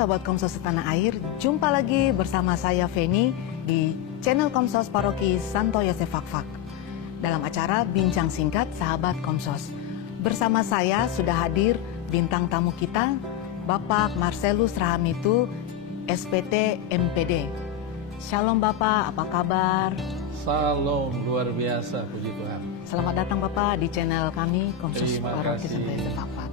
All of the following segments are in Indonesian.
sahabat Komsos Tanah Air, jumpa lagi bersama saya Feni di channel Komsos Paroki Santo Yosef Fakfak dalam acara Bincang Singkat Sahabat Komsos. Bersama saya sudah hadir bintang tamu kita, Bapak Marcelus Rahamitu, SPT MPD. Shalom Bapak, apa kabar? Salam, luar biasa, puji Tuhan. Selamat datang Bapak di channel kami Komsos Paroki Santo Yosef Fakfak.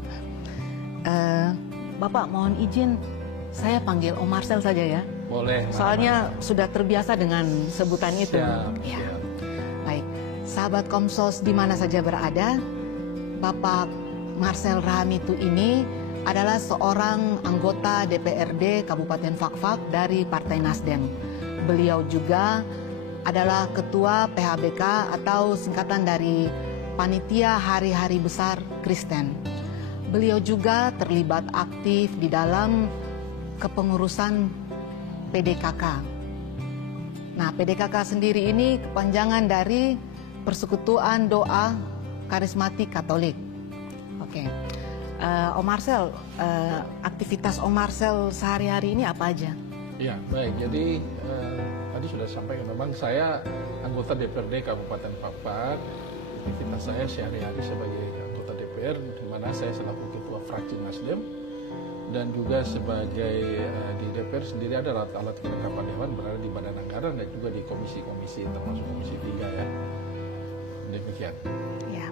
Bapak mohon izin saya panggil Om Marcel saja ya. Boleh. Soalnya sudah terbiasa dengan sebutan itu. Siap, ya. siap. Baik, sahabat Komsos di mana saja berada, Bapak Marcel Rahamitu ini adalah seorang anggota DPRD Kabupaten Fakfak dari Partai Nasdem. Beliau juga adalah Ketua PHBK atau singkatan dari Panitia Hari-Hari Besar Kristen. Beliau juga terlibat aktif di dalam kepengurusan PDKK. Nah, PDKK sendiri ini kepanjangan dari Persekutuan Doa Karismatik Katolik. Oke, Om Marcel, aktivitas Om Marcel sehari-hari ini apa aja? Ya, baik. Jadi tadi sudah sampaikan, memang saya anggota DPRD Kabupaten Fakfak. Aktivitas saya sehari-hari sebagai anggota DPR, di mana saya selaku Ketua Fraksi Nasdem, dan juga sebagai di DPR sendiri ada alat-alat kelengkapan dewan berada di Badan Anggaran dan juga di komisi-komisi termasuk komisi 3 ya. Demikian. Ya.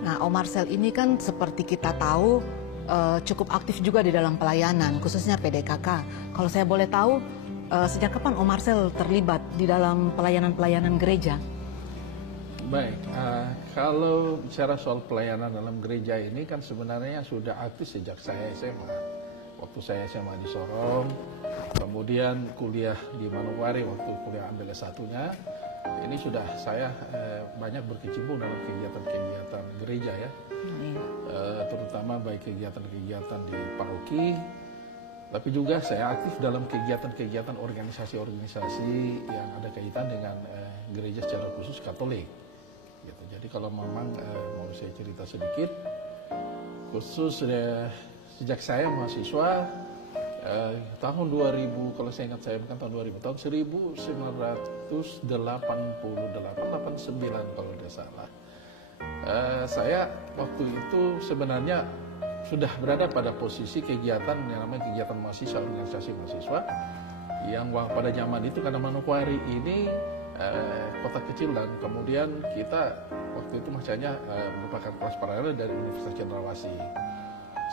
Nah, Om Marcel ini kan seperti kita tahu cukup aktif juga di dalam pelayanan, khususnya PDKK. Kalau saya boleh tahu, sejak kapan Om Marcel terlibat di dalam pelayanan-pelayanan gereja? Baik, kalau bicara soal pelayanan dalam gereja ini kan sebenarnya sudah aktif sejak saya SMA. Waktu saya SMA di Sorong, kemudian kuliah di Manokwari waktu kuliah ambil S1-nya. Ini sudah saya banyak berkecimpung dalam kegiatan-kegiatan gereja ya. Terutama baik kegiatan-kegiatan di paroki, tapi juga saya aktif dalam kegiatan-kegiatan organisasi-organisasi yang ada kaitan dengan gereja secara khusus Katolik. Gitu. Jadi kalau memang mau saya cerita sedikit, khusus sejak saya mahasiswa tahun 2000, kalau saya ingat saya bukan tahun 2000, tahun 1988, 89 kalau tidak salah. Saya waktu itu sebenarnya sudah berada pada posisi kegiatan yang namanya kegiatan mahasiswa, organisasi mahasiswa, yang pada zaman itu karena Manokwari ini kota kecil dan kemudian kita waktu itu masanya merupakan kelas paralel dari Universitas Cendrawasih,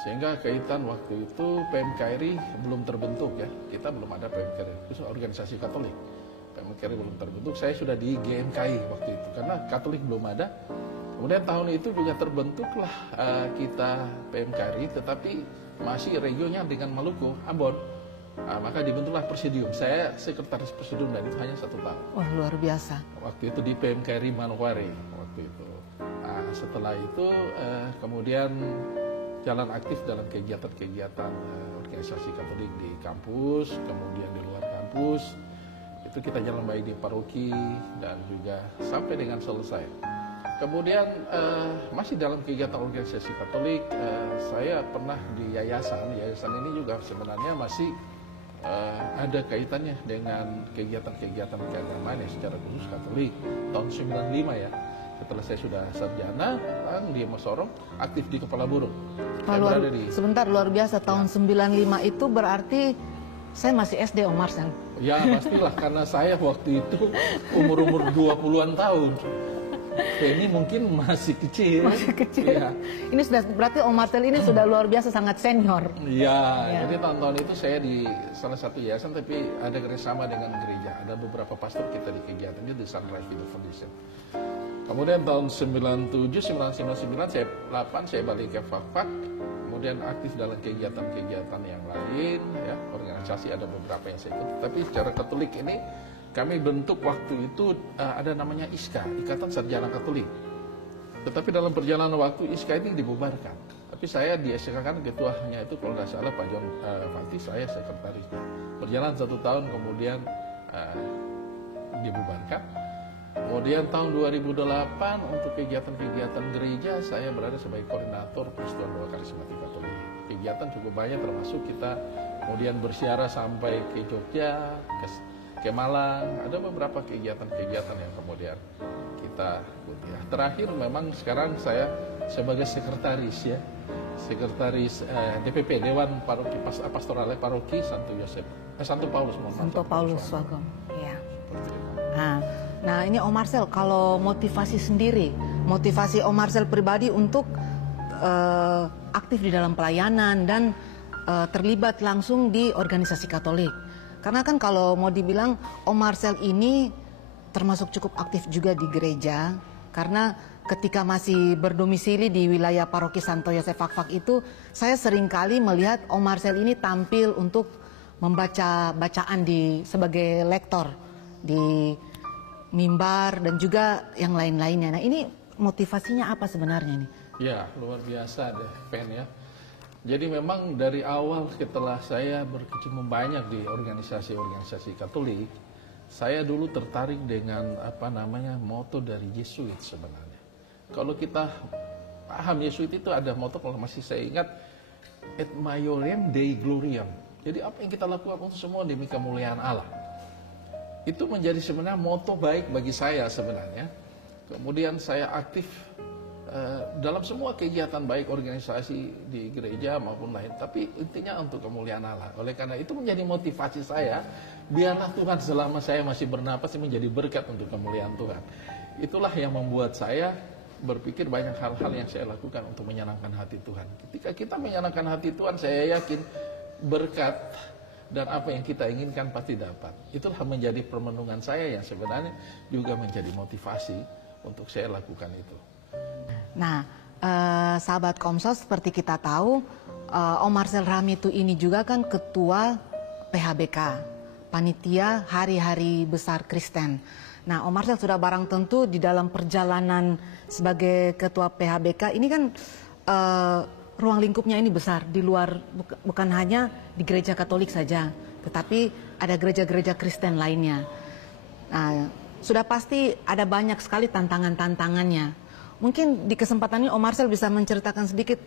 sehingga kaitan waktu itu PMKRI belum terbentuk ya, kita belum ada PMKRI, itu organisasi Katolik. PMKRI belum terbentuk, saya sudah di GMKI waktu itu karena Katolik belum ada. Kemudian tahun itu juga terbentuklah kita PMKRI, tetapi masih regionnya dengan Maluku, Ambon. Maka dibentuklah Presidium. Saya sekretaris Presidium dan itu hanya 1 tahun. Wah, luar biasa. Waktu itu di PMKRI Manokwari waktu itu. Setelah itu kemudian jalan aktif dalam kegiatan-kegiatan organisasi Katolik di kampus, kemudian di luar kampus. Itu kita jalan baik di paroki dan juga sampai dengan selesai. Kemudian masih dalam kegiatan organisasi Katolik, saya pernah di yayasan. Yayasan ini juga sebenarnya masih ada kaitannya dengan kegiatan-kegiatan keagamaan yang secara khusus Katolik. Tahun 95 ya, setelah saya sudah sarjana di Sorong, aktif di Kepala Burung. Sebentar, luar biasa. Tahun 95 itu berarti saya masih SD, Om Marcel. Ya pastilah, karena saya waktu itu umur 20-an tahun. Ini mungkin masih kecil. Masih kecil. Ya. Ini sudah berarti Om Marcel ini sudah luar biasa, sangat senior. Ya. Jadi tahun-tahun itu saya di salah satu yayasan, tapi ada kerjasama dengan gereja. Ada beberapa pastor kita di kegiatannya di Sunrise Video Foundation. Kemudian tahun 97, 1999, saya balik ke Fakfak. Kemudian aktif dalam kegiatan-kegiatan yang lain. Ya, organisasi ada beberapa yang saya ikut. Tapi secara Katolik ini kami bentuk waktu itu ada namanya ISKA, Ikatan Sarjana Katolik. Tetapi dalam perjalanan waktu ISKA ini dibubarkan. Tapi saya di ISKA kan ketuanya itu kalau tidak salah Pak John Fati, saya sekretarisnya. Berjalan 1 tahun kemudian dibubarkan. Kemudian tahun 2008 untuk kegiatan-kegiatan gereja saya berada sebagai koordinator Persekutuan Doa Karismatik Katolik. Kegiatan cukup banyak termasuk kita kemudian bersiara sampai ke Jogja, ke Malang. Ada beberapa kegiatan-kegiatan yang kemudian kita ikuti. Terakhir memang sekarang saya sebagai sekretaris ya, sekretaris DPP Dewan Paroki Pastoral Paroki Santo Paulus. Santo Paulus Wagom. Ya. Nah ini Om Marcel, kalau motivasi sendiri, motivasi Om Marcel pribadi untuk aktif di dalam pelayanan dan terlibat langsung di organisasi Katolik. Karena kan kalau mau dibilang Om Marcel ini termasuk cukup aktif juga di gereja, karena ketika masih berdomisili di wilayah Paroki Santo Yosef Fakfak itu, saya seringkali melihat Om Marcel ini tampil untuk membaca bacaan sebagai lektor di mimbar dan juga yang lain-lainnya. Nah ini motivasinya apa sebenarnya nih? Ya luar biasa deh Pen ya. Jadi memang dari awal setelah saya berkecimpung banyak di organisasi-organisasi Katolik, saya dulu tertarik dengan moto dari Yesuit sebenarnya. Kalau kita paham Yesuit itu ada moto, kalau masih saya ingat, Et Maiorem Dei Gloriam. Jadi apa yang kita lakukan untuk semua demi kemuliaan Allah. Itu menjadi sebenarnya moto baik bagi saya sebenarnya. Kemudian saya aktif dalam semua kegiatan baik organisasi di gereja maupun lain, tapi intinya untuk kemuliaan Allah. Oleh karena itu menjadi motivasi saya, biarlah Tuhan selama saya masih bernapas menjadi berkat untuk kemuliaan Tuhan. Itulah yang membuat saya berpikir banyak hal-hal yang saya lakukan untuk menyenangkan hati Tuhan. Ketika kita menyenangkan hati Tuhan, saya yakin berkat dan apa yang kita inginkan pasti dapat. Itulah menjadi permenungan saya yang sebenarnya juga menjadi motivasi untuk saya lakukan itu. Nah, sahabat Komsos, seperti kita tahu, Om Marcel Ramitu ini juga kan ketua PHBK, Panitia Hari-Hari Besar Kristen. Nah, Om Marcel sudah barang tentu di dalam perjalanan sebagai ketua PHBK ini kan ruang lingkupnya ini besar, di luar, bukan hanya di gereja Katolik saja, tetapi ada gereja-gereja Kristen lainnya. Nah, sudah pasti ada banyak sekali tantangan-tantangannya. Mungkin di kesempatan ini Om Marcel bisa menceritakan sedikit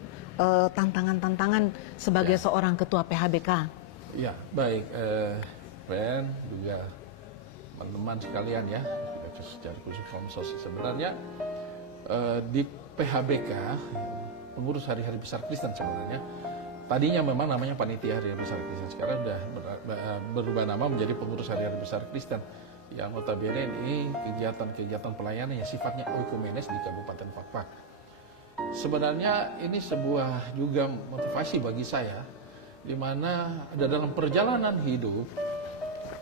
tantangan-tantangan sebagai seorang ketua PHBK. Ya, baik. Pen, juga teman-teman sekalian ya, secara khusus Komsos. Sebenarnya di PHBK, pengurus Hari-Hari Besar Kristen sebenarnya, tadinya memang namanya Panitia Hari-Hari Besar Kristen. Sekarang sudah berubah nama menjadi pengurus Hari-Hari Besar Kristen. Yang notabene ini kegiatan-kegiatan pelayanan yang sifatnya oikumenes di Kabupaten Fakfak. Sebenarnya ini sebuah juga motivasi bagi saya, di mana ada dalam perjalanan hidup,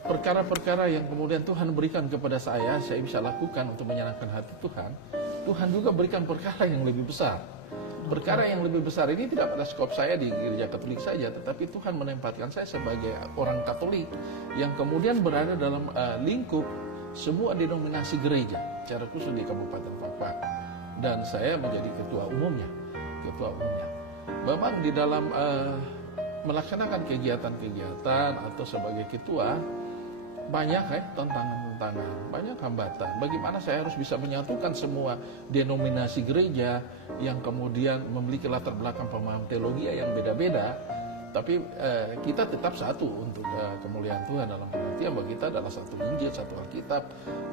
perkara-perkara yang kemudian Tuhan berikan kepada saya bisa lakukan untuk menyenangkan hati Tuhan. Tuhan juga berikan perkara yang lebih besar. Perkara yang lebih besar ini tidak pada skop saya di gereja Katolik saja, tetapi Tuhan menempatkan saya sebagai orang Katolik yang kemudian berada dalam lingkup semua denominasi gereja, secara khusus di Kabupaten Fakfak. Dan saya menjadi ketua umumnya. Memang di dalam melaksanakan kegiatan-kegiatan atau sebagai ketua, banyak tantangan-tantangan, banyak hambatan. Bagaimana saya harus bisa menyatukan semua denominasi gereja yang kemudian memiliki latar belakang pemahaman teologi yang beda-beda, tapi kita tetap satu untuk kemuliaan Tuhan. Dalam pengertian bagi kita adalah satu Injil, satu Alkitab,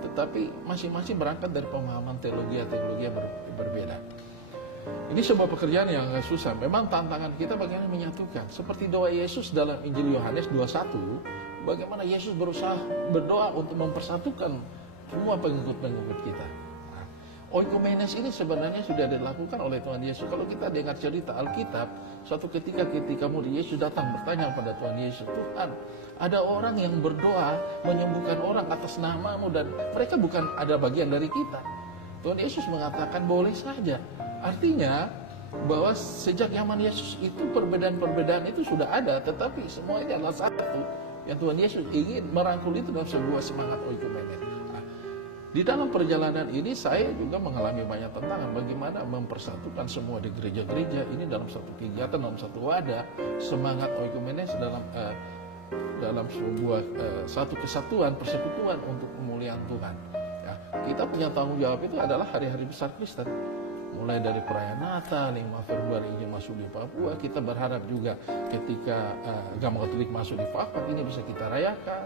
tetapi masing-masing berangkat dari pemahaman teologi yang berbeda. Ini sebuah pekerjaan yang susah. Memang tantangan kita bagaimana menyatukan. Seperti doa Yesus dalam Injil Yohanes 21, bagaimana Yesus berusaha berdoa untuk mempersatukan semua pengikut-pengikut kita. Nah, oikumenes ini sebenarnya sudah dilakukan oleh Tuhan Yesus. Kalau kita dengar cerita Alkitab, suatu ketika Yesus datang bertanya kepada Tuhan Yesus, Tuhan, ada orang yang berdoa menyembuhkan orang atas namamu dan mereka bukan ada bagian dari kita. Tuhan Yesus mengatakan boleh saja. Artinya bahwa sejak zaman Yesus itu perbedaan-perbedaan itu sudah ada, tetapi semuanya adalah satu. Yang Tuhan Yesus ingin merangkul itu dalam sebuah semangat oikumenes. Nah, di dalam perjalanan ini saya juga mengalami banyak tantangan. Bagaimana mempersatukan semua di gereja-gereja ini dalam satu kegiatan, dalam satu wadah, semangat oikumenes dalam sebuah satu kesatuan, persekutuan untuk kemuliaan Tuhan. Ya, kita punya tanggung jawab itu adalah hari-hari besar Kristen. mulai dari perayaan Natal 5 Februari ini masuk di Papua. Kita berharap juga ketika agama Katolik masuk di Fakfak ini bisa kita rayakan.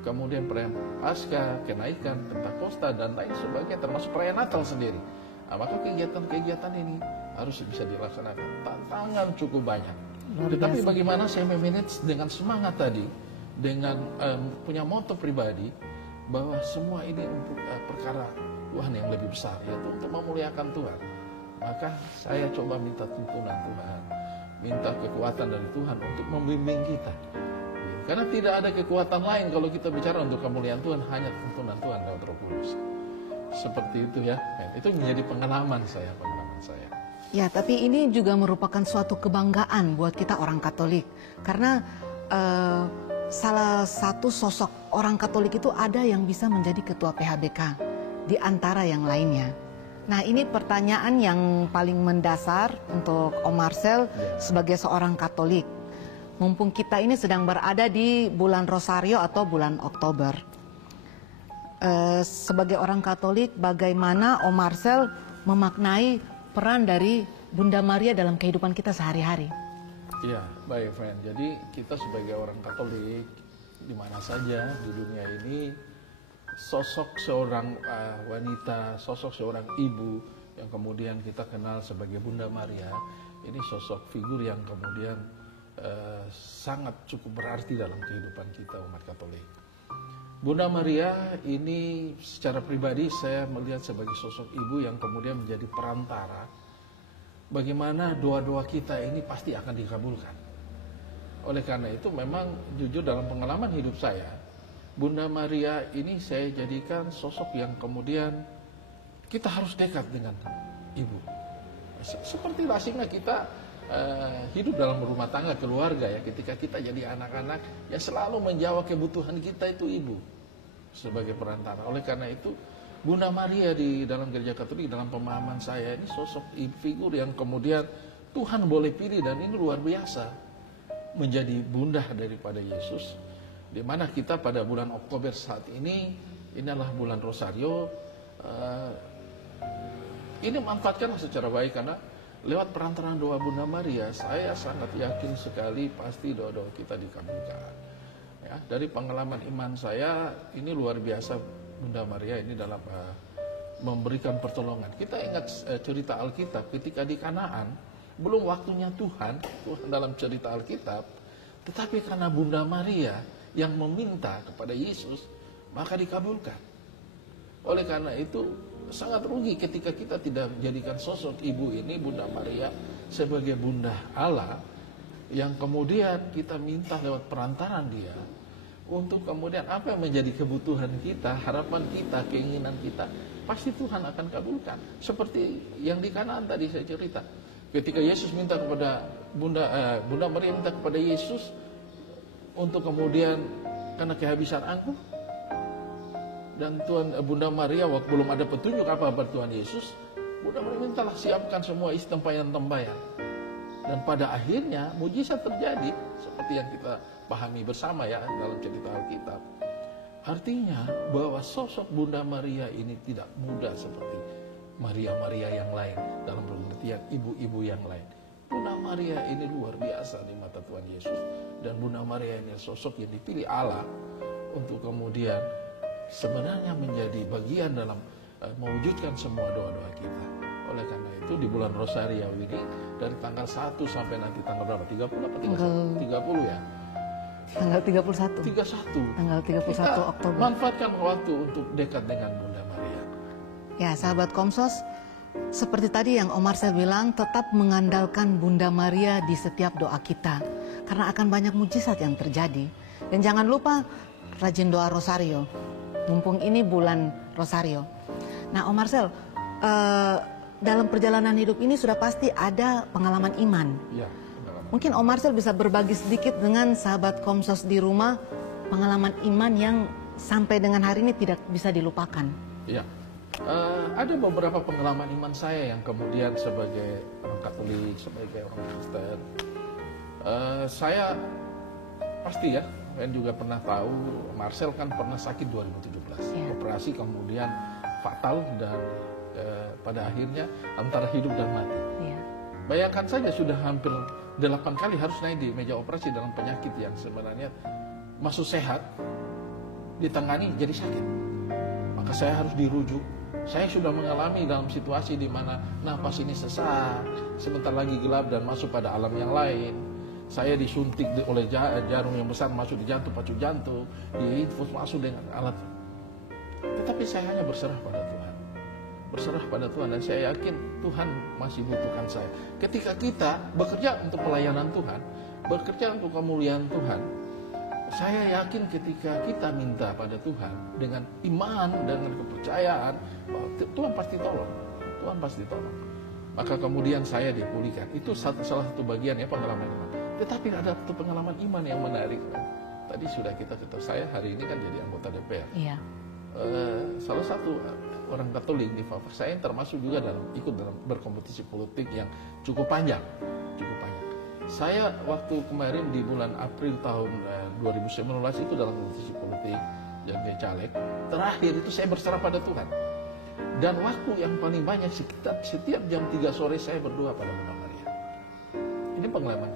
Kemudian perayaan Paskah, kenaikan, Pentakosta dan lain sebagainya, termasuk perayaan Natal sendiri. Nah, maka kegiatan-kegiatan ini harus bisa dilaksanakan. Tantangan cukup banyak. Tetapi bagaimana saya memanage dengan semangat tadi, dengan punya moto pribadi bahwa semua ini untuk perkara Tuhan yang lebih besar, yaitu untuk memuliakan Tuhan. Maka saya coba minta tuntunan Tuhan, minta kekuatan dari Tuhan untuk membimbing kita. Karena tidak ada kekuatan lain kalau kita bicara untuk kemuliaan Tuhan, hanya tuntunan Tuhan lewat Roh Kudus. Seperti itu ya, itu menjadi pengalaman saya. Ya, tapi ini juga merupakan suatu kebanggaan buat kita orang Katolik. Karena salah satu sosok orang Katolik itu ada yang bisa menjadi ketua PHBK di antara yang lainnya. Nah, ini pertanyaan yang paling mendasar untuk Om Marcel sebagai seorang Katolik. Mumpung kita ini sedang berada di bulan Rosario atau bulan Oktober. Sebagai orang Katolik, bagaimana Om Marcel memaknai peran dari Bunda Maria dalam kehidupan kita sehari-hari? Ya, baik, friend. Jadi kita sebagai orang Katolik, di mana saja di dunia ini, sosok seorang wanita, sosok seorang ibu yang kemudian kita kenal sebagai Bunda Maria, ini sosok figur yang kemudian sangat cukup berarti dalam kehidupan kita umat Katolik. Bunda Maria ini secara pribadi saya melihat sebagai sosok ibu yang kemudian menjadi perantara bagaimana doa-doa kita ini pasti akan dikabulkan. Oleh karena itu memang jujur dalam pengalaman hidup saya, Bunda Maria ini saya jadikan sosok yang kemudian kita harus dekat dengan ibu. Seperti lasingnya kita hidup dalam rumah tangga keluarga ya, ketika kita jadi anak-anak yang selalu menjawab kebutuhan kita itu ibu sebagai perantara. Oleh karena itu Bunda Maria di dalam gereja Katolik, dalam pemahaman saya ini sosok figur yang kemudian Tuhan boleh pilih, dan ini luar biasa menjadi bunda daripada Yesus. Di mana kita pada bulan Oktober saat ini adalah bulan Rosario, ini manfaatkan secara baik karena lewat perantaraan doa Bunda Maria, saya sangat yakin sekali pasti doa-doa kita dikabulkan. Ya, dari pengalaman iman saya, ini luar biasa Bunda Maria ini dalam memberikan pertolongan. Kita ingat cerita Alkitab ketika di Kanaan, belum waktunya Tuhan dalam cerita Alkitab, tetapi karena Bunda Maria yang meminta kepada Yesus, maka dikabulkan. Oleh karena itu, sangat rugi ketika kita tidak menjadikan sosok ibu ini, Bunda Maria, sebagai bunda Allah, yang kemudian kita minta lewat perantaran dia, untuk kemudian apa yang menjadi kebutuhan kita, harapan kita, keinginan kita, pasti Tuhan akan kabulkan. Seperti yang di Kanaan tadi saya cerita. Ketika Yesus minta kepada Bunda Maria minta kepada Yesus, untuk kemudian karena kehabisan anggur, dan Bunda Maria waktu belum ada petunjuk apa Tuhan Yesus, Bunda Maria mintalah siapkan semua isi tempayan-tempayan. Dan pada akhirnya mujizat terjadi seperti yang kita pahami bersama ya dalam cerita Alkitab. Artinya bahwa sosok Bunda Maria ini tidak mudah seperti Maria-Maria yang lain, dalam pengertian ibu-ibu yang lain. Bunda Maria ini luar biasa di mata Tuhan Yesus, dan Bunda Maria ini sosok yang dipilih Allah untuk kemudian sebenarnya menjadi bagian dalam mewujudkan semua doa-doa kita. Oleh karena itu di bulan Rosario ini dari tanggal 1 sampai nanti tanggal berapa? 30 apa 30 ya? Tanggal 31. 31. Tanggal 31 kita Oktober. Manfaatkan waktu untuk dekat dengan Bunda Maria. Ya, sahabat Komsos, seperti tadi yang Om Marcel bilang, tetap mengandalkan Bunda Maria di setiap doa kita. Karena akan banyak mujizat yang terjadi. Dan jangan lupa rajin doa Rosario. Mumpung ini bulan Rosario. Nah, Om Marcel, dalam perjalanan hidup ini sudah pasti ada pengalaman iman. Ya, mungkin Om Marcel bisa berbagi sedikit dengan sahabat Komsos di rumah pengalaman iman yang sampai dengan hari ini tidak bisa dilupakan. Ya, ada beberapa pengalaman iman saya yang kemudian sebagai orang Katolik, sebagai orang Kristen, saya pasti ya, kalian juga pernah tahu, Marcel kan pernah sakit 2017, operasi kemudian fatal dan pada akhirnya antara hidup dan mati. Iya. Bayangkan saja sudah hampir 8 kali harus naik di meja operasi dalam penyakit yang sebenarnya masuk sehat, ditangani jadi sakit. Maka saya harus dirujuk. Saya sudah mengalami dalam situasi di mana napas ini sesak, sebentar lagi gelap dan masuk pada alam yang lain. Saya disuntik oleh jarum yang besar masuk di jantung, pacu jantung, diinfus masuk dengan alat. Tetapi saya hanya berserah pada Tuhan. Berserah pada Tuhan dan saya yakin Tuhan masih butuhkan saya. Ketika kita bekerja untuk pelayanan Tuhan, bekerja untuk kemuliaan Tuhan, saya yakin ketika kita minta pada Tuhan dengan iman, dengan kepercayaan, bahwa Tuhan pasti tolong. Tuhan pasti tolong. Maka kemudian saya dipulihkan. Itu salah satu bagian ya pengalaman iman. Tetapi ada satu pengalaman iman yang menarik. Tadi sudah kita ketahui, saya hari ini kan jadi anggota DPR. Iya. Salah satu orang Katolik di Fafak, saya termasuk juga ikut dalam berkompetisi politik yang cukup panjang. Saya waktu kemarin di bulan April tahun 2019 itu dalam kompetisi politik jadi caleg. Terakhir itu saya berserah pada Tuhan. Dan waktu yang paling banyak setiap jam 3 sore saya berdoa pada Bunda Maria. Ini pengalaman.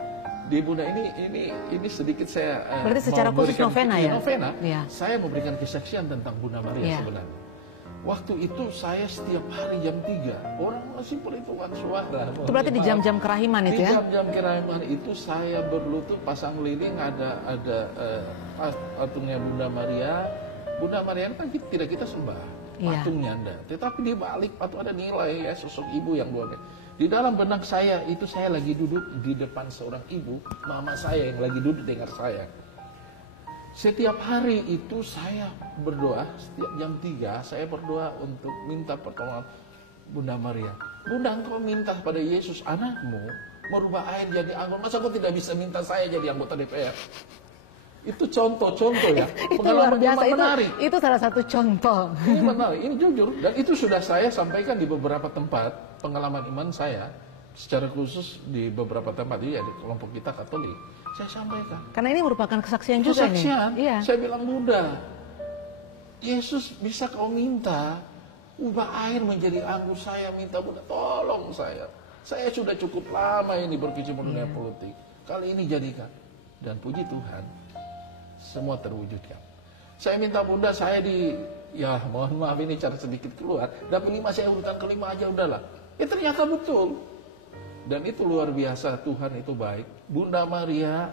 Di Bunda ini sedikit saya berarti secara khusus novena ya? Novena. Ya. Saya memberikan kesaksian tentang Bunda Maria sebenarnya. Waktu itu saya setiap hari jam 3 orang masih perhitungan suara. Itu berarti di jam-jam kerahiman itu ya? Di jam-jam kerahiman itu saya berlutut pasang lilin, ada patungnya Bunda Maria. Bunda Maria kan tidak kita sembah patungnya Anda, tetapi di balik patung ada nilai ya, sosok ibu yang luar biasa. Di dalam benak saya itu saya lagi duduk di depan seorang ibu, mama saya yang lagi duduk dengar saya. Setiap hari itu saya berdoa, setiap jam 3 saya berdoa untuk minta pertolongan Bunda Maria. Bunda, engkau minta pada Yesus anakmu merubah air jadi anggur, masa kau tidak bisa minta saya jadi anggota DPR? Itu contoh-contoh ya. Itu luar biasa, itu salah satu contoh. Ini menarik, ini jujur. Dan itu sudah saya sampaikan di beberapa tempat pengalaman iman saya. Secara khusus di beberapa tempat, ya di kelompok kita Katolik. Saya sampaikan. Karena ini merupakan kesaksian juga nih. Iya. Saya bilang, Bunda, Yesus bisa kau minta ubah air menjadi anggur, saya minta Bunda tolong saya. Saya sudah cukup lama ini berkecimpung dunia politik. Kali ini jadikan. Dan puji Tuhan, semua terwujudkan. Saya minta Bunda, saya ya mohon maaf ini cara sedikit keluar. Dapil 5 saya urutan kelima aja udahlah. Ternyata betul. Dan itu luar biasa, Tuhan itu baik. Bunda Maria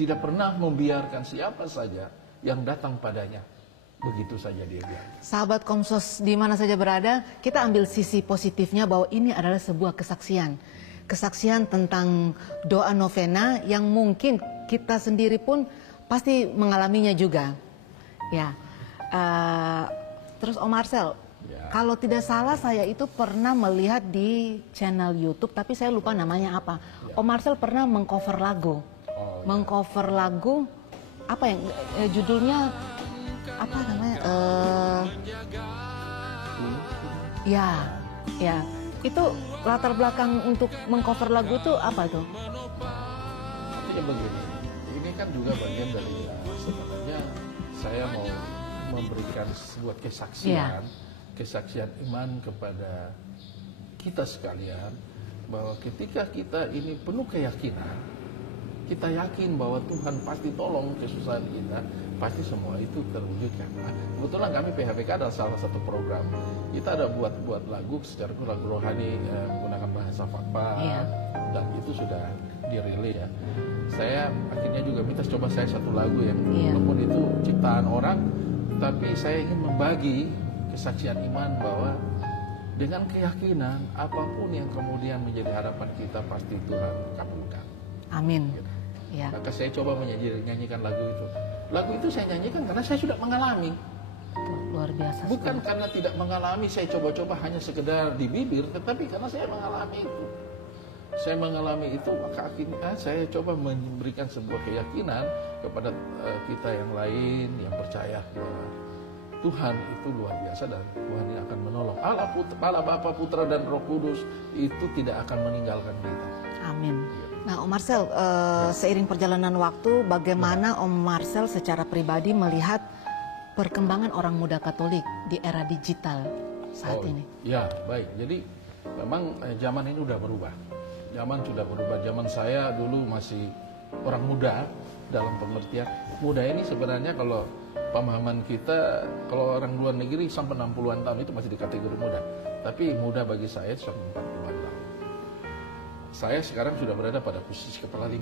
tidak pernah membiarkan siapa saja yang datang padanya. Begitu saja dia bilang. Sahabat Komsos di mana saja berada, kita ambil sisi positifnya bahwa ini adalah sebuah kesaksian. Kesaksian tentang doa novena yang mungkin kita sendiri pun pasti mengalaminya juga. Ya. Terus Om Marcel, kalau tidak salah saya itu pernah melihat di channel YouTube, tapi saya lupa namanya apa. Om Marcel pernah mengcover lagu. Mengcover lagu apa yang judulnya apa namanya? Ya. Itu latar belakang untuk mengcover lagu itu apa tuh? Artinya begini. Ini kan juga bagian dari sebenarnya saya mau memberikan sebuah kesaksian. Kesaksian iman kepada kita sekalian bahwa ketika kita ini penuh keyakinan, kita yakin bahwa Tuhan pasti tolong kesusahan kita, pasti semua itu terwujudkan. Nah, kebetulan kami PHBK adalah salah satu program. Kita ada buat lagu secara lagu rohani menggunakan bahasa Fafak dan itu sudah dirilis ya. Saya akhirnya juga minta coba saya satu lagu yang walaupun itu ciptaan orang, tapi saya ingin membagi kesaksian iman bahwa dengan keyakinan apapun yang kemudian menjadi harapan kita pasti Tuhan kabulkan. Amin. Gitu. Ya. Maka saya coba menyanyikan lagu itu. Lagu itu saya nyanyikan karena saya sudah mengalami. Luar biasa. Bukan karena tidak mengalami, saya coba-coba hanya sekedar di bibir, tetapi karena saya mengalami itu. Saya mengalami itu, maka akhirnya saya coba memberikan sebuah keyakinan kepada kita yang lain yang percaya bahwa Tuhan itu luar biasa dan Tuhan yang akan menolong. Allah Bapa, Putra dan Roh Kudus itu tidak akan meninggalkan kita. Amin. Nah, Om Marcel, seiring perjalanan waktu, bagaimana Om Marcel secara pribadi melihat perkembangan orang muda Katolik di era digital saat ini? Ya, baik. Jadi memang zaman ini udah berubah. Zaman sudah berubah. Zaman saya dulu masih orang muda, dalam pengertian muda ini sebenarnya kalau pemahaman kita, kalau orang luar negeri sampai 60-an tahun itu masih di kategori muda. Tapi muda bagi saya sampai 40-an tahun. Saya sekarang sudah berada pada posisi kepala 5.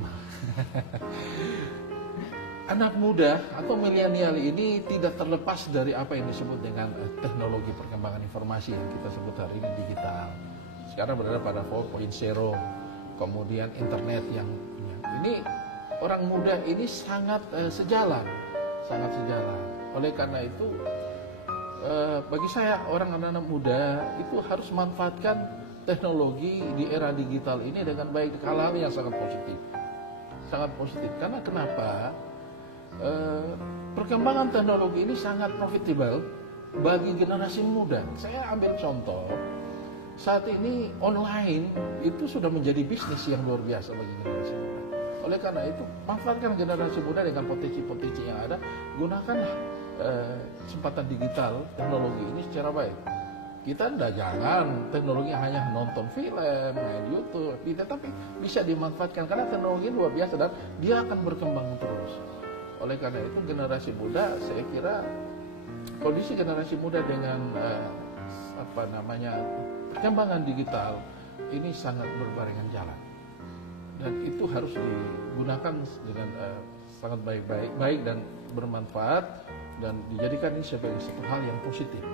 Anak muda atau milenial ini tidak terlepas dari apa yang disebut dengan teknologi perkembangan informasi yang kita sebut hari ini digital. Sekarang berada pada 4.0, kemudian internet yang ini orang muda ini sangat sejalan. Oleh karena itu bagi saya orang anak-anak muda itu harus manfaatkan teknologi di era digital ini dengan baik, hal-hal yang sangat positif. Sangat positif. Karena kenapa? Perkembangan teknologi ini sangat profitable bagi generasi muda. Saya ambil contoh, saat ini online itu sudah menjadi bisnis yang luar biasa bagi generasi muda. Oleh karena itu, manfaatkan generasi muda dengan potensi-potensi yang ada, gunakanlah kesempatan digital, teknologi ini secara baik. Kita jangan teknologi hanya nonton film, main YouTube, tapi bisa dimanfaatkan karena teknologi luar biasa dan dia akan berkembang terus. Oleh karena itu generasi muda, saya kira kondisi generasi muda dengan perkembangan digital ini sangat berbarengan jalan dan itu harus digunakan dengan sangat baik dan bermanfaat dan dijadikan ini sebagai satu hal yang positif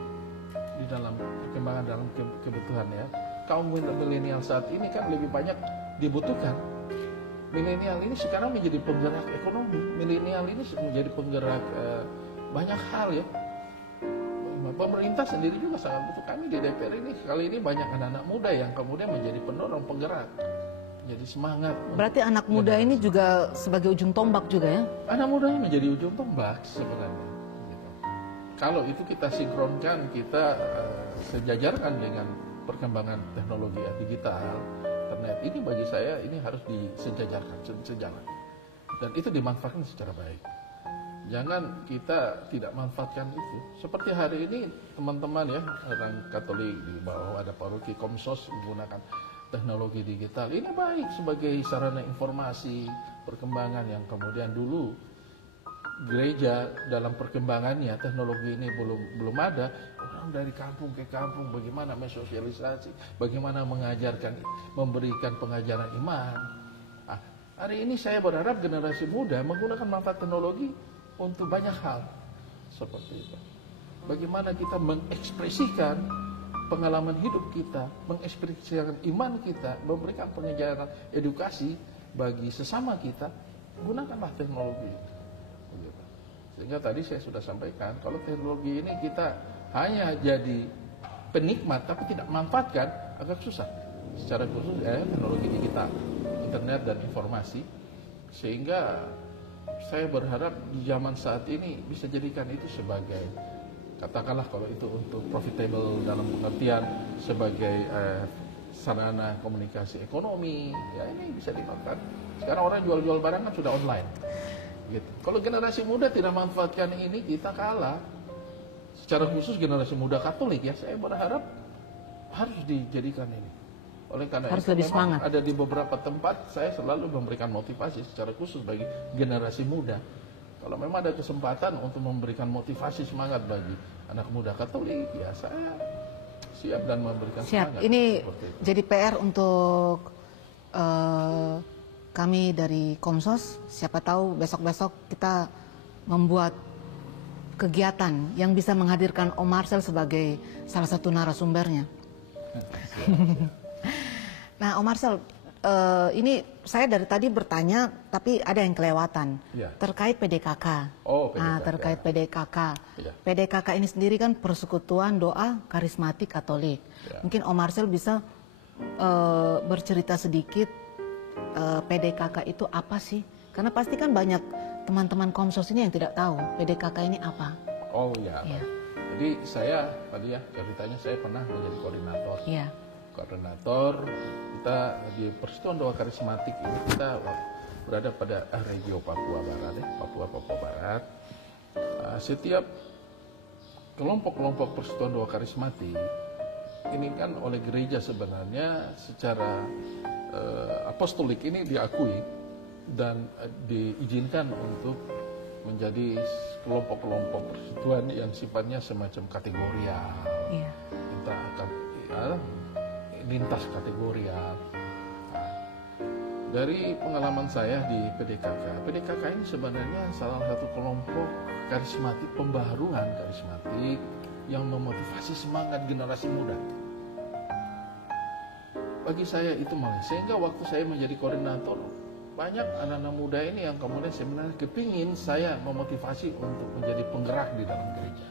di dalam perkembangan dalam kebutuhan ya. Kaum milenial saat ini kan lebih banyak dibutuhkan. Milenial ini sekarang menjadi penggerak ekonomi. Milenial ini menjadi penggerak banyak hal ya. Pemerintah sendiri juga sangat butuh. Kami di DPR ini kali ini banyak anak-anak muda yang kemudian menjadi pendorong penggerak. Jadi semangat. Berarti anak muda ini juga sebagai ujung tombak juga ya? Anak muda ini menjadi ujung tombak sebenarnya. Gitu. Kalau itu kita sinkronkan, kita sejajarkan dengan perkembangan teknologi digital, internet ini bagi saya ini harus disejajarkan, sejalan. Dan itu dimanfaatkan secara baik. Jangan kita tidak manfaatkan itu. Seperti hari ini teman-teman ya, orang Katolik di bawah ada paroki Komsos menggunakan teknologi digital. Ini baik sebagai sarana informasi, perkembangan yang kemudian dulu gereja dalam perkembangannya teknologi ini belum ada. Orang dari kampung ke kampung bagaimana mensosialisasi, bagaimana mengajarkan, memberikan pengajaran iman. Nah, hari ini saya berharap generasi muda menggunakan manfaat teknologi untuk banyak hal seperti itu. Bagaimana kita mengekspresikan pengalaman hidup kita, mengekspresikan iman kita, memberikan pengajaran edukasi bagi sesama kita, gunakanlah teknologi. Sehingga tadi saya sudah sampaikan, kalau teknologi ini kita hanya jadi penikmat tapi tidak manfaatkan, agak susah. Secara khusus teknologi digital, internet dan informasi. Sehingga saya berharap di zaman saat ini bisa jadikan itu sebagai, katakanlah kalau itu untuk profitable dalam pengertian sebagai sarana komunikasi ekonomi, ya ini bisa dimanfaatkan. Sekarang orang jual-jual barang kan sudah online. Gitu. Kalau generasi muda tidak manfaatkan ini, kita kalah. Secara khusus generasi muda Katolik ya, saya berharap harus dijadikan ini. Oleh karena harus itu lebih memang semangat. ada di beberapa tempat saya selalu memberikan motivasi secara khusus bagi generasi muda. Kalau memang ada kesempatan untuk memberikan motivasi semangat bagi anak muda Katolik, ya saya siap dan memberikan semangat. Ini jadi PR untuk kami dari Komsos. Siapa tahu besok-besok kita membuat kegiatan yang bisa menghadirkan Om Marcel sebagai salah satu narasumbernya. Nah, Om Marcel, ini saya dari tadi bertanya, tapi ada yang kelewatan terkait PDKK. Oh, PDKK. Nah, terkait PDKK. Ya. PDKK ini sendiri kan Persekutuan Doa Karismatik Katolik. Ya. Mungkin Om Marcel bisa bercerita sedikit PDKK itu apa sih? Karena pasti kan banyak teman-teman Komsos ini yang tidak tahu PDKK ini apa. Oh ya. Jadi saya tadi ya ceritanya saya pernah menjadi koordinator. Iya. Koordinator kita di Persekutuan Doa Karismatik ini kita berada pada regio Papua Barat, Papua Barat. Setiap kelompok-kelompok Persekutuan Doa Karismatik diinginkan oleh gereja sebenarnya secara apostolik ini diakui dan diizinkan untuk menjadi kelompok-kelompok persekutuan yang sifatnya semacam kategorial, lintas kategorial. Dari pengalaman saya di PDKK ini sebenarnya salah satu kelompok karismatik, pembaharuan karismatik yang memotivasi semangat generasi muda. Bagi saya itu malah, sehingga waktu saya menjadi koordinator, banyak anak-anak muda ini yang kemudian sebenarnya kepingin saya memotivasi untuk menjadi penggerak di dalam gereja.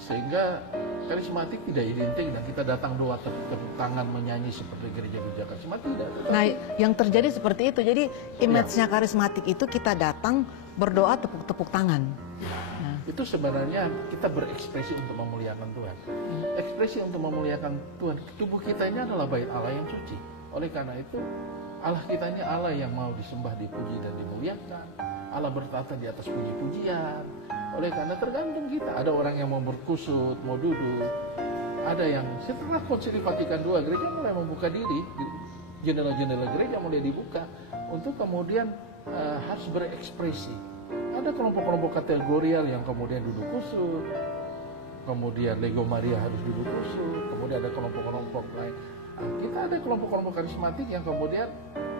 Sehingga karismatik tidak identik dan kita datang doa tepuk tangan menyanyi seperti gereja-gereja karismatik, tidak. Nah, yang terjadi seperti itu. Jadi image-nya karismatik itu kita datang berdoa tepuk-tepuk tangan. Nah, itu sebenarnya kita berekspresi untuk memuliakan Tuhan. Ekspresi untuk memuliakan Tuhan. Tubuh kita ini adalah bait Allah yang suci. Oleh karena itu, Allah kita ini Allah yang mau disembah, dipuji dan dimuliakan. Allah bertata di atas puji-pujian. Oleh karena tergantung kita. Ada orang yang mau berkusut, mau duduk. Ada yang setelah Konsili Vatikan II, gereja mulai membuka diri. Jendela-jendela gereja mulai dibuka untuk kemudian harus berekspresi. Ada kelompok-kelompok kategorial yang kemudian duduk kusut. Kemudian Lego Maria harus duduk kusut. Kemudian ada kelompok-kelompok lain. Kita ada kelompok-kelompok karismatik yang kemudian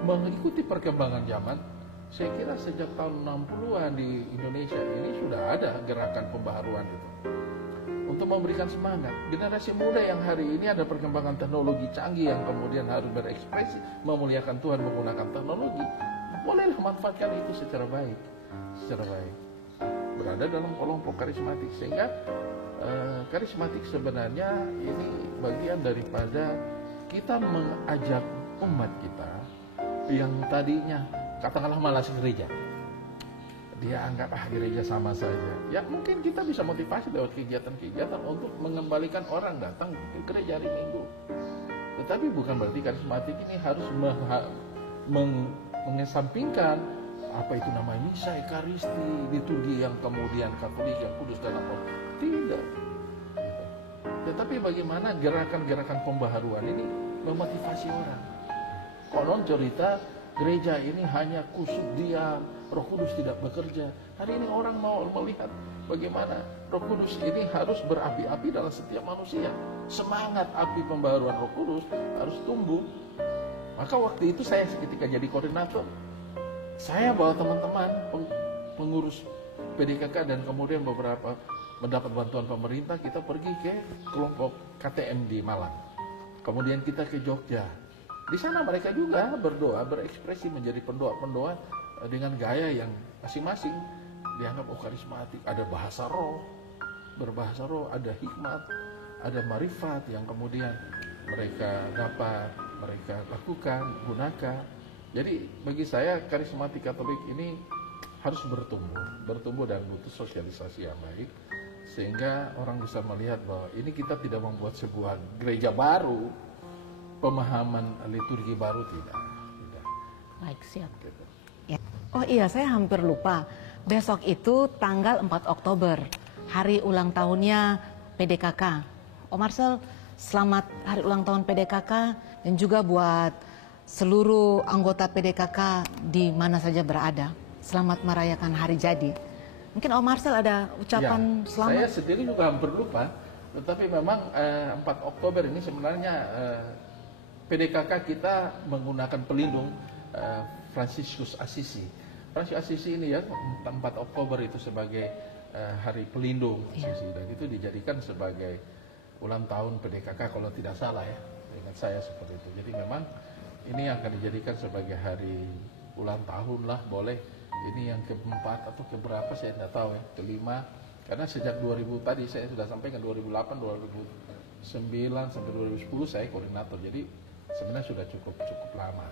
mengikuti perkembangan zaman. Saya kira sejak tahun 60-an di Indonesia ini sudah ada gerakan pembaharuan itu. Untuk memberikan semangat. Generasi muda yang hari ini ada perkembangan teknologi canggih yang kemudian harus berekspresi, memuliakan Tuhan menggunakan teknologi. Bolehlah manfaatkan itu secara baik. Berada dalam kelompok karismatik. Sehingga karismatik sebenarnya ini bagian daripada kita mengajak umat kita yang tadinya katakanlah malas gereja, dia anggap gereja sama saja. Ya mungkin kita bisa motivasi lewat kegiatan-kegiatan untuk mengembalikan orang datang ke gereja hari Minggu. Tetapi bukan berarti karismatik ini harus mengesampingkan apa itu namanya misa, ekaristi, liturgi yang kemudian Katolik yang kudus dan apa. Tidak. Tetapi bagaimana gerakan-gerakan pembaharuan ini memotivasi orang. Konon cerita gereja ini hanya kusut diam, Roh Kudus tidak bekerja. Hari ini orang mau melihat bagaimana Roh Kudus ini harus berapi-api dalam setiap manusia. Semangat api pembaharuan Roh Kudus harus tumbuh. Maka waktu itu saya ketika jadi koordinator, saya bawa teman-teman pengurus PDKK dan kemudian beberapa mendapat bantuan pemerintah, kita pergi ke kelompok KTM di Malang. Kemudian kita ke Jogja. Di sana mereka juga berdoa, berekspresi menjadi pendoa-pendoa dengan gaya yang masing-masing dianggap karismatik. Ada bahasa roh, berbahasa roh, ada hikmat, ada marifat yang kemudian mereka dapat, mereka lakukan, gunakan. Jadi bagi saya karismatik Katolik ini harus bertumbuh dan butuh sosialisasi yang baik. Sehingga orang bisa melihat bahwa ini kita tidak membuat sebuah gereja baru, pemahaman liturgi baru tidak. Baik, siap. Gitu. Ya. Oh iya, saya hampir lupa. Besok itu tanggal 4 Oktober, hari ulang tahunnya PDKK. Om Marcel, selamat hari ulang tahun PDKK dan juga buat seluruh anggota PDKK di mana saja berada. Selamat merayakan hari jadi. Mungkin Om Marcel ada ucapan selamat? Saya sendiri juga hampir lupa, tetapi memang 4 Oktober ini sebenarnya PDKK kita menggunakan pelindung Fransiskus Assisi. Fransiskus Assisi ini ya 4 Oktober itu sebagai hari pelindung Assisi, dan itu dijadikan sebagai ulang tahun PDKK kalau tidak salah ya, ingat saya seperti itu. Jadi memang ini akan dijadikan sebagai hari ulang tahun lah, boleh. Ini yang keempat atau keberapa saya tidak tahu ya, kelima. Karena sejak 2000 tadi saya sudah sampaikan 2008, 2009 sampai 2010 saya koordinator. Jadi sebenarnya sudah cukup lama.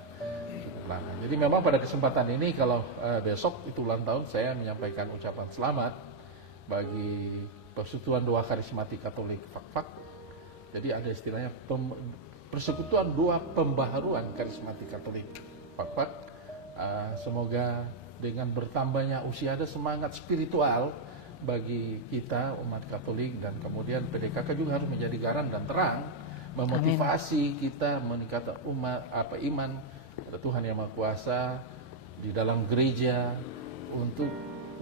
Jadi memang pada kesempatan ini kalau besok itu ulang tahun, saya menyampaikan ucapan selamat bagi Persekutuan Doa Karismatik Katolik Fak-Fak. Jadi ada istilahnya Persekutuan Doa Pembaharuan Karismatik Katolik Fak-Fak. Semoga dengan bertambahnya usia ada semangat spiritual bagi kita umat Katolik, dan kemudian PDKK juga harus menjadi garam dan terang, memotivasi kita meningkatkan iman pada Tuhan Yang Maha Kuasa di dalam gereja, untuk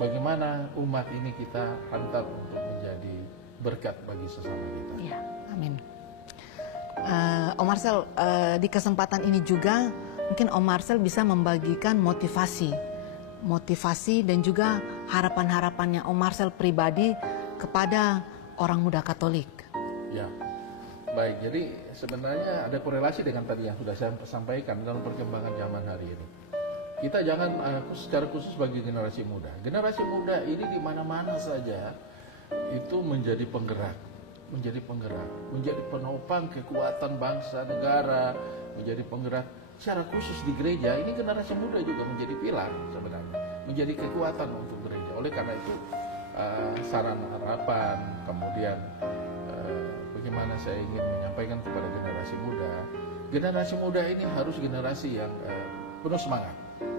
bagaimana umat ini kita hantar untuk menjadi berkat bagi sesama kita. Ya, amin. Om Marcel, di kesempatan ini juga mungkin Om Marcel bisa membagikan motivasi dan juga harapan-harapannya Om Marcel pribadi kepada orang muda Katolik. Ya, baik. Jadi sebenarnya ada korelasi dengan tadi yang sudah saya sampaikan dalam perkembangan zaman hari ini. Kita jangan secara khusus bagi generasi muda. Generasi muda ini di mana-mana saja itu menjadi penggerak, menjadi penopang kekuatan bangsa negara, menjadi penggerak. Secara khusus di gereja ini generasi muda juga menjadi pilar sebenarnya, menjadi kekuatan untuk gereja. Oleh karena itu saran harapan, kemudian bagaimana saya ingin menyampaikan kepada generasi muda ini harus generasi yang penuh semangat.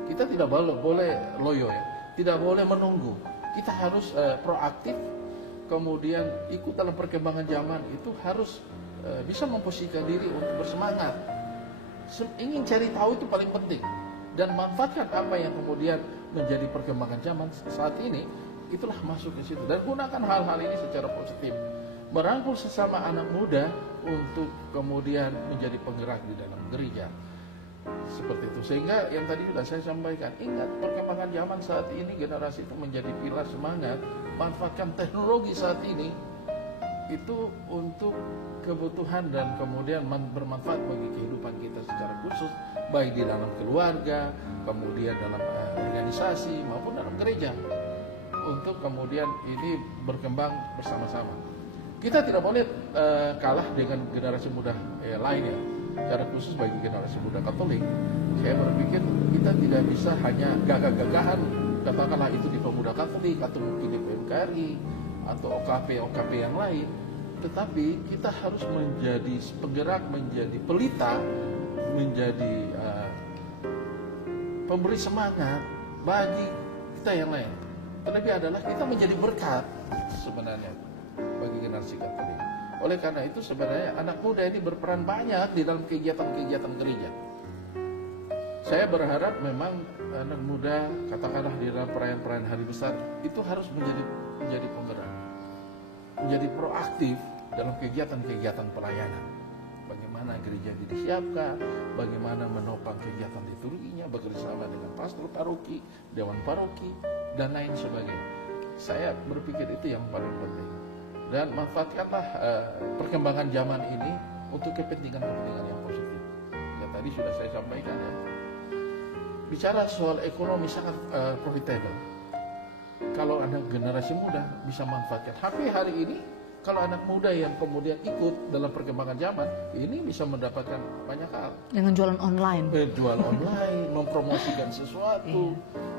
Kita tidak boleh loyo ya, tidak boleh menunggu. Kita harus proaktif, kemudian ikut dalam perkembangan zaman, itu harus bisa memposisikan diri untuk bersemangat. Ingin cari tahu itu paling penting, dan manfaatkan apa yang kemudian menjadi perkembangan zaman saat ini, itulah masuk ke situ, dan gunakan hal-hal ini secara positif, merangkul sesama anak muda untuk kemudian menjadi penggerak di dalam gereja, seperti itu. Sehingga yang tadi sudah saya sampaikan, ingat perkembangan zaman saat ini, generasi itu menjadi pilar semangat, manfaatkan teknologi saat ini itu untuk kebutuhan dan kemudian bermanfaat bagi kehidupan kita secara khusus, baik di dalam keluarga, kemudian dalam organisasi maupun dalam gereja, untuk kemudian ini berkembang bersama-sama. Kita tidak boleh kalah dengan generasi muda lainnya, secara khusus bagi generasi muda Katolik. Saya berpikir kita tidak bisa hanya gagah-gagahan, katakanlah itu di Pemuda Katolik atau mungkin di PMKRI atau OKP yang lain, tetapi kita harus menjadi penggerak, menjadi pelita, menjadi pemberi semangat bagi kita yang lain. Terlebih adalah kita menjadi berkat sebenarnya bagi generasi Katolik. Oleh karena itu sebenarnya anak muda ini berperan banyak di dalam kegiatan-kegiatan gereja. Saya berharap memang anak muda, katakanlah di dalam perayaan-perayaan hari besar, itu harus menjadi penggerak, menjadi proaktif dalam kegiatan-kegiatan pelayanan. Bagaimana gereja disiapkan, bagaimana menopang kegiatan liturginya, bekerjasama dengan pastor paroki, dewan paroki, dan lain sebagainya. Saya berpikir itu yang paling penting. Dan manfaatkanlah perkembangan zaman ini untuk kepentingan-kepentingan yang positif. Ya, tadi sudah saya sampaikan ya. Bicara soal ekonomi sangat profitable. Kalau anak generasi muda bisa manfaatkan HP hari ini, kalau anak muda yang kemudian ikut dalam perkembangan zaman, ini bisa mendapatkan banyak hal. Dengan jualan online. Jual online, mempromosikan sesuatu,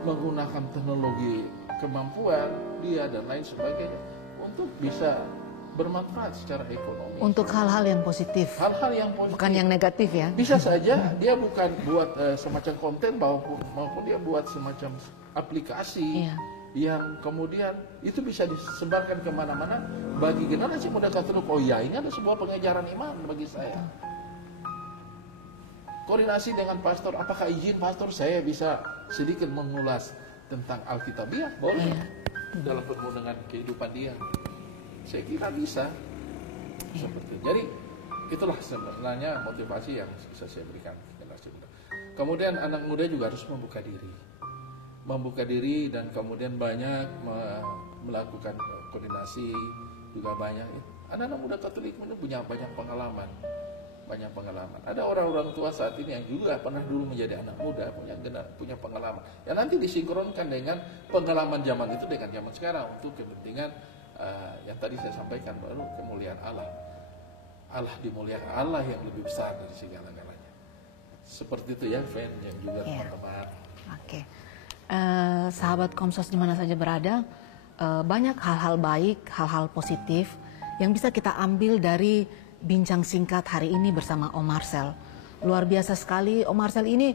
menggunakan teknologi kemampuan dia dan lain sebagainya untuk bisa bermanfaat secara ekonomi. Untuk hal-hal yang positif. Hal-hal yang positif. Bukan yang negatif ya. Bisa saja dia bukan buat semacam konten maupun dia buat semacam aplikasi yang kemudian itu bisa disebarkan kemana-mana bagi generasi muda Katolik. Oh ya, ini ada sebuah pengajaran iman bagi saya. Koordinasi dengan pastor, apakah izin pastor saya bisa sedikit mengulas tentang Alkitabiah? Boleh. Dalam permohonan kehidupan dia. Saya kira bisa. Seperti itu. Jadi itulah sebenarnya motivasi yang bisa saya berikan generasi muda. Kemudian anak muda juga harus membuka diri dan kemudian banyak melakukan koordinasi juga banyak. Anak-anak muda Katolik punya banyak pengalaman. Ada orang-orang tua saat ini yang juga pernah dulu menjadi anak muda, punya pengalaman. Ya nanti disinkronkan dengan pengalaman zaman itu dengan zaman sekarang untuk kepentingan yang tadi saya sampaikan, baru kemuliaan Allah. Allah dimuliakan, Allah yang lebih besar dari segala-galanya. Seperti itu ya, Fen, yang juga teman-teman. Oke. Sahabat Komsos di mana saja berada, banyak hal-hal baik, hal-hal positif yang bisa kita ambil dari bincang singkat hari ini bersama Om Marcel. Luar biasa sekali, Om Marcel ini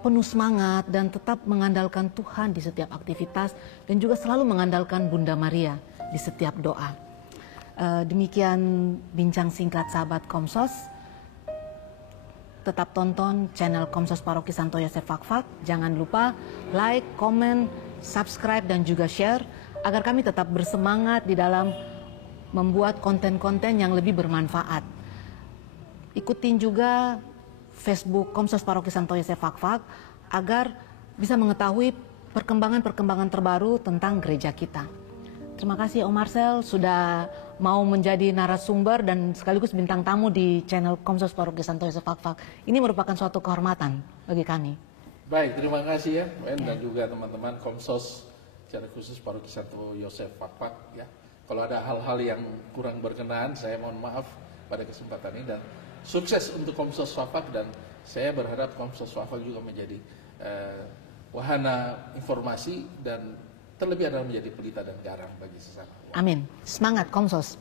penuh semangat dan tetap mengandalkan Tuhan di setiap aktivitas dan juga selalu mengandalkan Bunda Maria di setiap doa. Demikian bincang singkat sahabat Komsos. Tetap tonton channel Komsos Paroki Santo Yosef Fakfak. Jangan lupa like, komen, subscribe dan juga share agar kami tetap bersemangat di dalam membuat konten-konten yang lebih bermanfaat. Ikutin juga Facebook Komsos Paroki Santo Yosef Fakfak agar bisa mengetahui perkembangan-perkembangan terbaru tentang gereja kita. Terima kasih Om Marcel sudah mau menjadi narasumber dan sekaligus bintang tamu di channel Komsos Paroki Santo Yosef Fakfak. Ini merupakan suatu kehormatan bagi kami. Baik, terima kasih ya, dan juga teman-teman Komsos secara khusus Paroki Santo Yosef Fakfak ya. Kalau ada hal-hal yang kurang berkenan, saya mohon maaf pada kesempatan ini dan sukses untuk Komsos Fakfak, dan saya berharap Komsos Fakfak juga menjadi wahana informasi dan terlebih adalah menjadi pelita dan garam bagi sesama. Amin. Semangat Komsos.